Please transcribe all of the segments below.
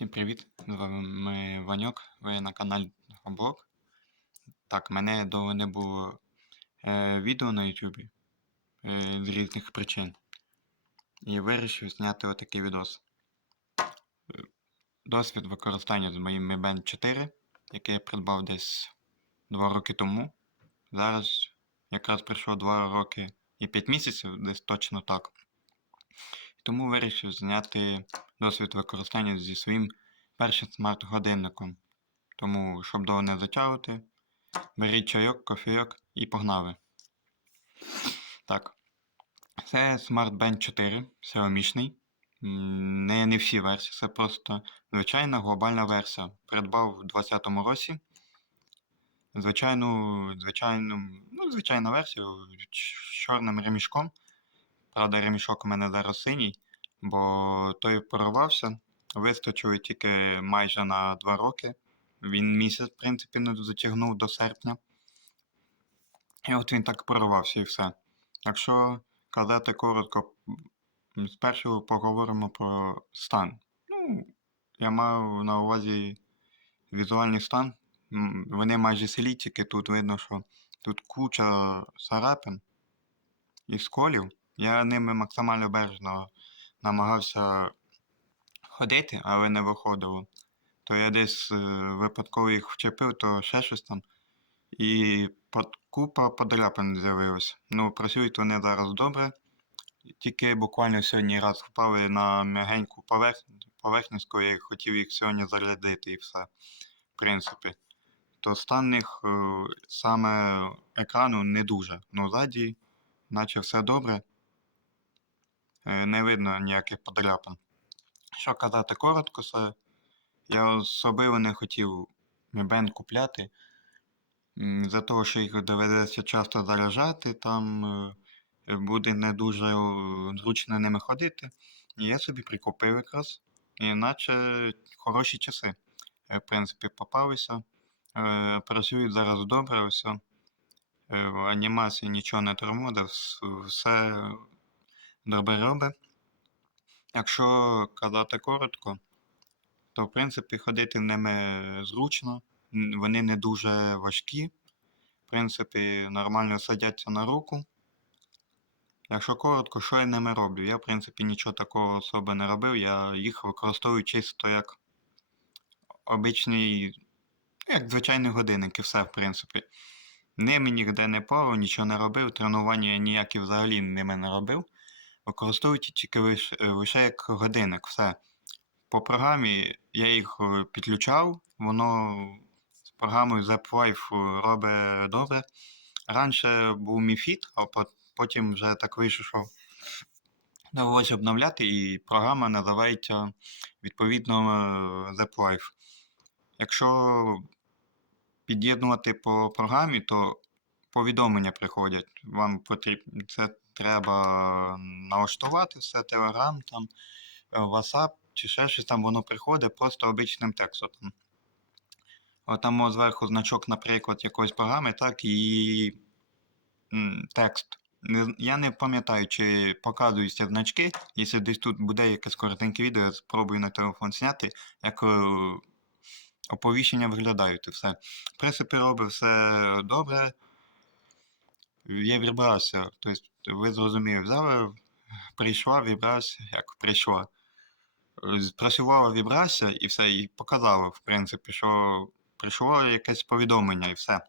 Всім привіт! З вами Ваньок, ви на каналі Блог. Так, мене довго не було е, відео на Ютубі е, з різних причин. І вирішив зняти отакий відос. Е, Досвід використання з моїм Mi Band 4, який я придбав десь 2 роки тому. Зараз якраз пройшло 2 роки і 5 місяців, десь точно так. Тому вирішив зняти досвід використання зі своїм першим смарт-годинником. Тому, щоб довго не затягувати, беріть чайок, кофійок і погнали. Так. Це Smart Band 4, Xiaomi. Не, не всі версії, це просто звичайна глобальна версія. Придбав у 2020 році. Звичайну, звичайну, ну, звичайна версія з чорним ремішком. Правда, ремішок у мене зараз синій, бо той порвався. Вистачило тільки майже на 2 роки. Він місяць, в принципі, не затягнув до серпня. І от він так порвався і все. Якщо казати коротко, спершу поговоримо про стан. Ну, я маю на увазі візуальний стан. Вони майже селі, тільки тут видно, що тут куча царапин і сколів. Я ними максимально бережно намагався ходити, але не виходило. То я десь е, випадково їх вчепив, то ще щось там. І купа подряпин з'явилось. Ну, працюють вони зараз добре. Тільки буквально сьогодні раз впали на м'ягеньку поверхню, поверхню, я хотів їх сьогодні зарядити і все. В принципі. То стан них е, саме екрану не дуже. Ну, ззаді, наче все добре. Е, Не видно ніяких подряпин. Що казати коротко, це я особливо не хотів Band купляти. За того, що їх доведеться часто заряджати, там е, буде не дуже зручно ними ходити. І я собі прикупив якраз. І наче хороші часи, е, в принципі, попалися. Працюють зараз добре, все. В анімації нічого не тормозить, все добре робить. Якщо казати коротко, то в принципі ходити ними зручно, вони не дуже важкі. В принципі, нормально садяться на руку. Якщо коротко, що я ними роблю? Я, в принципі, нічого такого особи не робив. Я їх використовую чисто як обичний, як звичайний годинник і все, в принципі. Ними ніде не плавав, нічого не робив, тренування ніякі взагалі ними не робив. Використовую ті- тільки лише, е, лише як годинник, все. По програмі я їх е, підключав, воно з програмою ZapWife е, робить добре. Раніше був Fit, а потім вже так вийшло, що довелося обновляти, і програма називається відповідно ZapWife. Якщо під'єднувати по програмі, то повідомлення приходять. Вам потрібно це треба налаштувати все, Telegram, там, е, WhatsApp чи ще щось там, воно приходить просто обичним текстом. От там зверху значок, наприклад, якоїсь програми, так, і текст. Я не пам'ятаю, чи показуються значки. Якщо десь тут буде якесь коротеньке відео, я спробую на телефон зняти, як е, оповіщення виглядають і все. В принципі, робить все добре. Є вібрація. Тобто, ви зрозуміли, взяли, прийшла вібрація, як прийшла. Спрацювала вібрація і все, і показало, в принципі, що прийшло якесь повідомлення і все.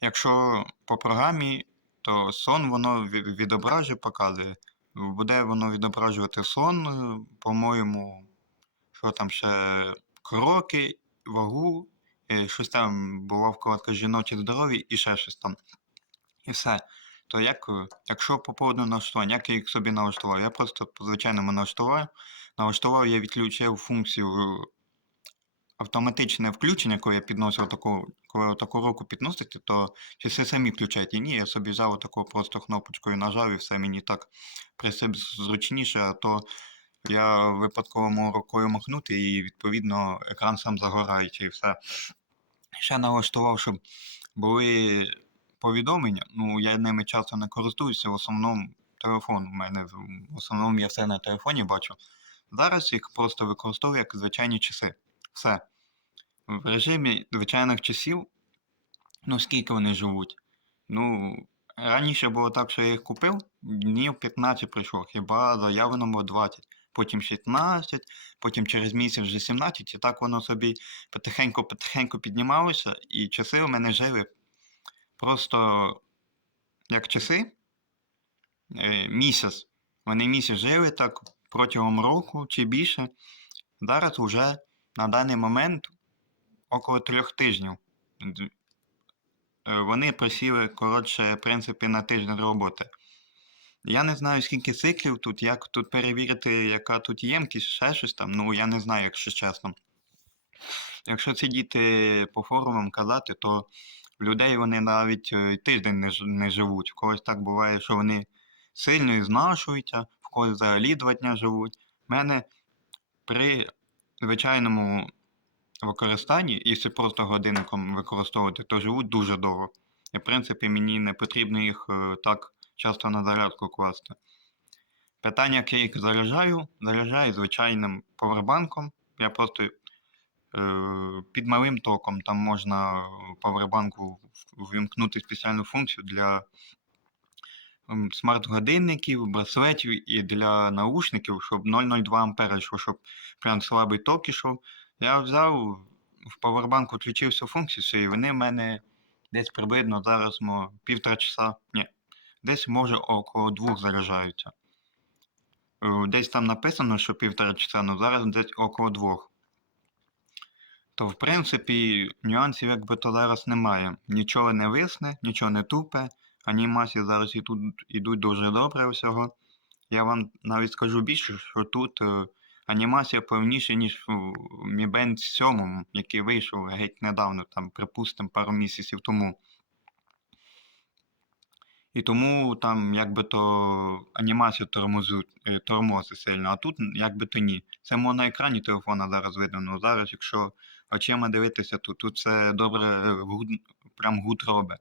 Якщо по програмі, то сон воно відображує, показує. Буде воно відображувати сон, по-моєму, що там ще кроки, вагу, е, щось там була вкладка жіноче здоров'я і ще щось там. І все. То як, е, якщо по поводу налаштування, як я їх собі налаштував? Я просто по звичайному налаштував. Налаштував, я відключив функцію е, автоматичне включення, коли я підносив таку, коли таку руку підносите, то чи все самі включаєте? Ні, я собі взяв таку просто кнопочкою нажав і все мені так при собі зручніше, а то я випадково рукою махнути і відповідно екран сам загорається і все. Ще налаштував, щоб були повідомлення. Ну, я ними часто не користуюся, в основному телефон у мене. В основному я все на телефоні бачу. Зараз їх просто використовую як звичайні часи. Все. В режимі звичайних часів, ну скільки вони живуть? Ну, раніше було так, що я їх купив, днів 15 пройшло, хіба заявлено було 20, потім 16, потім через місяць вже 17, і так воно собі потихеньку-потихеньку піднімалося, і часи у мене жили просто як часи, е, місяць. Вони місяць жили так протягом року чи більше. Зараз уже на даний момент около трьох тижнів. Е, Вони просіли, коротше, в принципі, на тиждень роботи. Я не знаю, скільки циклів тут, як тут перевірити, яка тут ємкість, ще щось там. Ну, я не знаю, якщо чесно. Якщо сидіти по форумам казати, то людей вони навіть е, тиждень не, не живуть. В когось так буває, що вони сильно знашуються, в когось взагалі два дня живуть. У мене при звичайному використанні, якщо просто годинником використовувати, то живуть дуже довго. І, в принципі, мені не потрібно їх е, так часто на зарядку класти. Питання, як я їх заряджаю, заряджаю звичайним повербанком. Я просто під малим током там можна в повербанку ввімкнути спеціальну функцію для смарт-годинників, браслетів і для наушників, щоб 0,02 ампера йшло, щоб прям слабий ток ішов. Я взяв в повербанку включив цю функцію, і вони в мене десь приблизно зараз мо, півтора часа. Ні, десь може около двох заряджаються. Е, Десь там написано, що півтора часа, але зараз десь около двох. То, в принципі, нюансів якби то зараз немає. Нічого не висне, нічого не тупе. Анімації зараз ідуть, ідуть дуже добре всього. Я вам навіть скажу більше, що тут е, анімація повніша, ніж в Mi Band 7, який вийшов геть недавно, там, припустимо, пару місяців тому. І тому там якби то тормозуть, е, тормозить сильно, а тут якби то ні. Це на екрані телефона зараз видно. Ну зараз, якщо очима дивитися, то тут це добре е, прям гуд робить.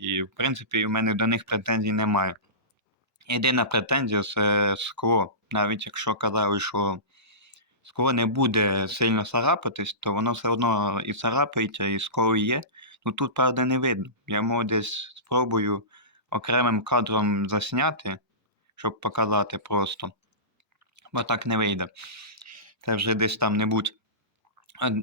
І в принципі, у мене до них претензій немає. Єдина претензія це скло. Навіть якщо казали, що скло не буде сильно царапатись, то воно все одно і царапається, і скло є. Ну тут, правда, не видно. Я можу десь спробую окремим кадром засняти, щоб показати просто. Бо так не вийде. Це вже десь там небудь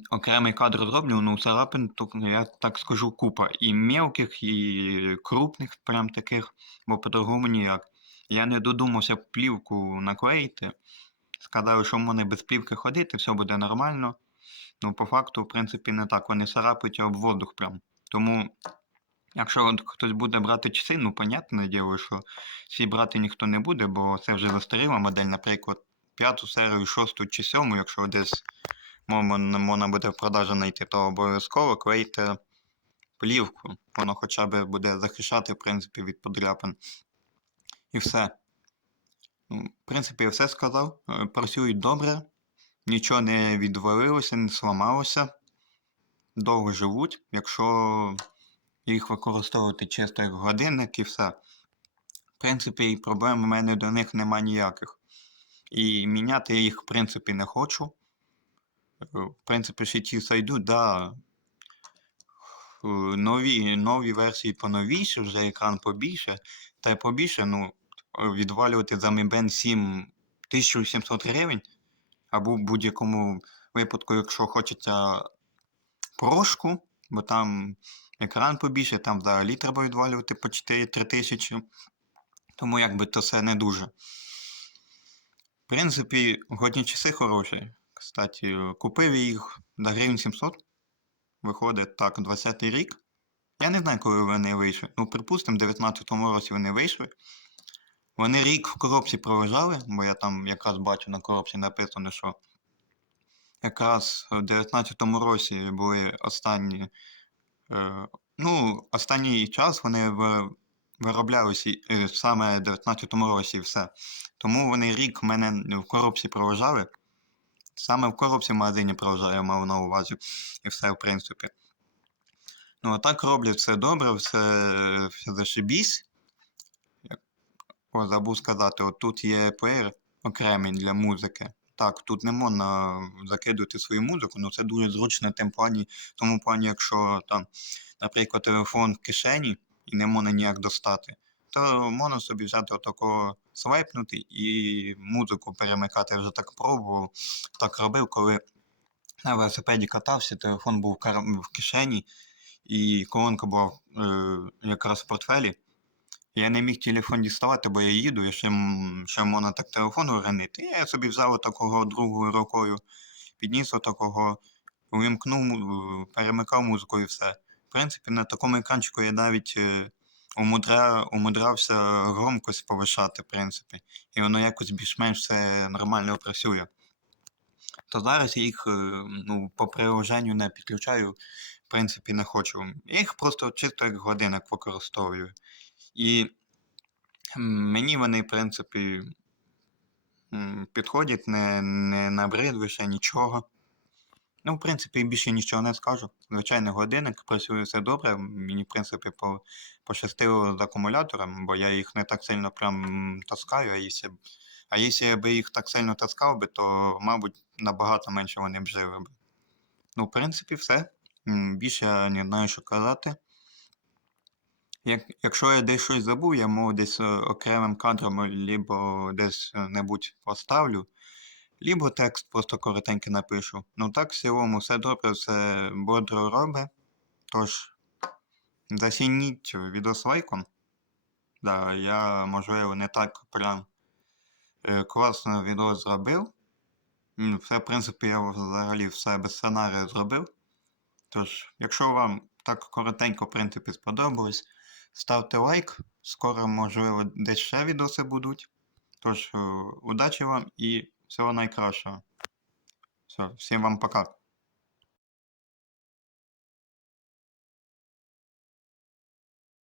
окремий кадр зроблю, ну царапин, то я так скажу, купа. І мелких, і крупних, прям таких, бо по-другому ніяк. Я не додумався плівку наклеїти. Сказали, що можна без плівки ходити, все буде нормально. Ну, по факту, в принципі, не так. Вони царапають об воздух прям. Тому, якщо хтось буде брати часи, ну, понятне діло, що всі брати ніхто не буде, бо це вже застаріла модель, наприклад, п'яту серію, шосту чи сьому, якщо десь можна, буде в продажу знайти, то обов'язково клейте плівку. Воно хоча б буде захищати, в принципі, від подряпин. І все. Ну, в принципі, я все сказав. Е, Працюють добре, нічого не відвалилося, не зламалося. Довго живуть, якщо їх використовувати чисто як годинник і все. В принципі, проблем у мене до них нема ніяких. І міняти я їх, в принципі, не хочу. Е, В принципі, ще ті зайдуть, да. е, Нові, нові версії поновіше, вже екран побільше, та й побільше, ну, відвалювати за Mi Band 7 1700 гривень, або в будь-якому випадку, якщо хочеться прошку, бо там екран побільше, там взагалі треба відвалювати по 4-3 тисячі. Тому якби то все не дуже. В принципі, годні часи хороші. Кстати, купив їх на гривень 700. Виходить так, 20-й рік. Я не знаю, коли вони вийшли. Ну, припустимо, в 19-му році вони вийшли. Вони рік в коробці пролежали, бо я там якраз бачу на коробці написано, що якраз в 19-му році були останні. Е, ну, останній час вони ви- вироблялися саме в 19-му році і все. Тому вони рік в мене в коробці пролежали. Саме в коробці в магазині пролежали, я мав на увазі. І все, в принципі. Ну, а так роблять все добре, все, все зашибісь. О, забув сказати, от тут є плеєр окремий для музики. Так, тут не можна закидувати свою музику, ну це дуже зручно тим плані, тому плані, якщо там, наприклад, телефон в кишені і не можна ніяк достати, то можна собі взяти отакого свайпнути і музику перемикати. Я вже так пробував, так робив, коли на велосипеді катався, телефон був в кишені, і колонка була е, якраз в портфелі. Я не міг телефон діставати, бо я їду, я ще, ще можна так телефон уронити. Я собі взяв такого другою рукою, підніс отакого, увімкнув, перемикав музику і все. В принципі, на такому екранчику я навіть е, умудрявся громкость повишати, в принципі. І воно якось більш-менш все нормально працює. То зараз їх е, ну, по приложенню не підключаю, в принципі, не хочу. Я їх просто чисто як годинник використовую. І мені вони, в принципі, підходять, не, не набридли нічого. Ну, в принципі, більше нічого не скажу. Звичайний годинник, працює все добре. Мені, в принципі, по, пощастило з акумулятором, бо я їх не так сильно прям таскаю, а якщо, а якщо я би їх так сильно таскав би, то, мабуть, набагато менше вони б жили б. Ну, в принципі, все. Більше я не знаю, що казати. Як, якщо я десь щось забув, я мов десь е, окремим кадром либо десь е, поставлю, либо текст просто коротенький напишу. Ну так, в цілому, все добре, все бодро робить. Тож, зацініть відос лайком. Да, я, можливо, не так прям е, класно відео зробив. Все, в принципі, я взагалі все без сценарію зробив. Тож, якщо вам так коротенько, в принципі, сподобалось, ставте лайк. Скоро, можливо, десь ще відоси будуть. Тож, е, удачі вам і всього найкращого. Все, всім вам пока.